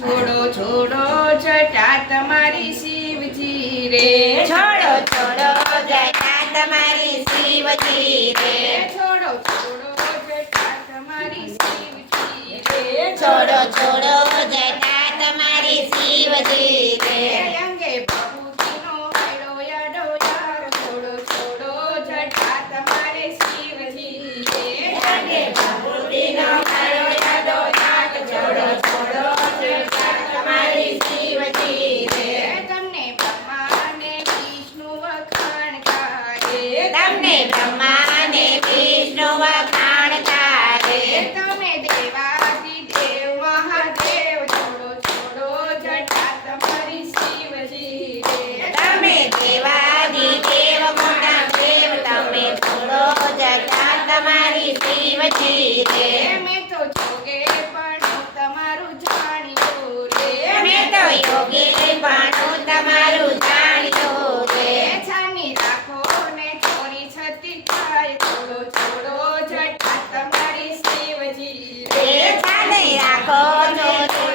છોડો છોડો જટા તમારી શિવજી રે છોડો છોડો જટા તમારી શિવજી રે છોડો છોડો જટા તમારી શિવજી રે છોડો છોડો જટા તમારી શિવજી રે અંગે ભભૂતિનો વાયડો યાડો યાર છોડો છોડો જટા તમારે શિવજી રે અંગે ભભૂતિનો વાયડો યાડો યાર છોડો છોડો જટા તમારી શિવજી રે તમને બ્રહ્મા ને વિષ્ણુ વખાણ કરે તમને બ્રહ્મા ને વિષ્ણુ વખાણ કરે તમે દેવાદિદેવ મહાદેવ છોડો છોડો જટા તમારી શિવજી રે તમે દેવાદિદેવ મોટા દેવ તમે છોડો જટા તમારી શિવજી રે મેં તો જોગે પણ તમારું જાણ્યું રે મેં તો યોગી પણ તમારું જાણ્યું રે છાની રાખો ને ચોરી છતી થાય છોડો છોડો જટા તમારી શિવજી રે રે ચાલે રાખો છો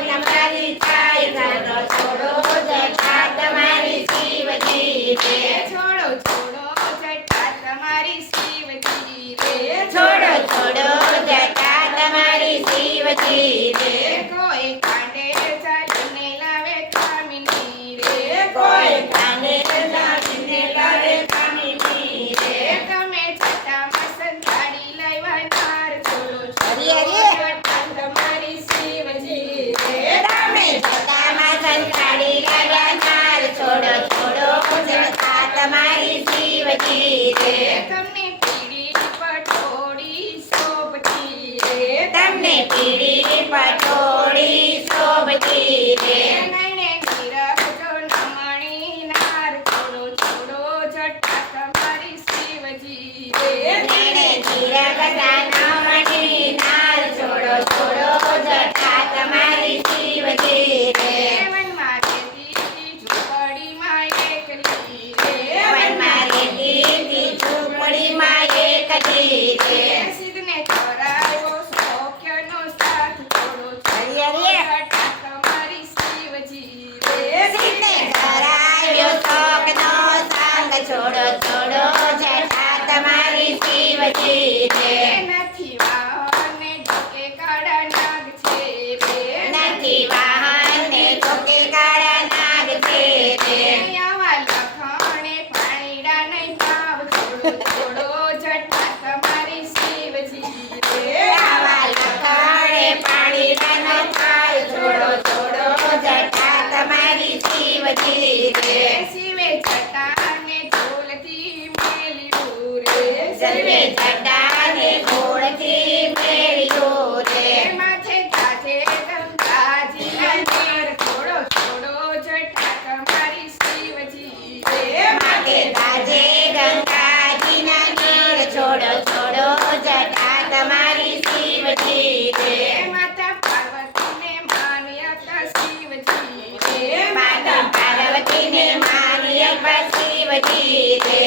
તમારી ચાય છોડો છોડો જટા તમારી શિવજી રે છોડો છોડો જટા તમારી શિવજી રે છોડો છોડો જટા તમારી શિવજી રે કોઈ કાંડે ચાલીને લાવે કામિની રે કોઈ કાને જાણીને લાવે કામિની રે તમે જટામાં સંતાડી લાવ્યા નાર છોડો હરી હરી. જટા તમારી શિવજી રે તમે જટામાં સંતાડી લાવ્યા નાર છોડો છોડો જટા તમારી શિવજી રે તમને પીળી પટોળી શોભતી રે તમને પીળી પટોળી શોભતી રે નયને નીરખજો નમણી નાર છોડો છોડો જટા તમારી શિવજી રે નેણે જીરકતા નામની નાર છોડો છોડો જટા તમારી શિવજી રે વનમાં રહેતી ઝૂંપડીમાં એકલી રે વનમાં રહેતી ઝૂંપડીમાં એકલી રે સિદ્ધને ચરાયો સૌખ્યનો સાથ છોડો હરી હરી. જટા તમારી શિવજી રે સીતે કરાયો શોકનો સંગ છોડો છોડો જટા તમારી શિવજી રે નથી વાહને ઢોકે કાળા નાગ છે રે નથી વાહન ને ચોકે કાળા નાગ છે રે આવા લખાણે પાણીડા નહીં ભાવ છોડો છોડો જટા તમારી શિવજી રે આવા લખાણે પાણીડાનો થાળ છોડો છોડો જટા તમારી શિવજી રે શિવે જટાને ઢોલથી મેલ્યું રે સર્વે જટાને ગોળથી મેળ્યું રે માથે તાજે ગંગાજીના નેર છોડો છોડો જટા તમારી શિવજી રે માથે તાજે ગંગાજીના નીર છોડો છોડો જટા તમારી શિવજી રે માતા પાર્વતીને માન્યા શિવજી રે માતા પાર્વતીને માન્યા શિવજી રે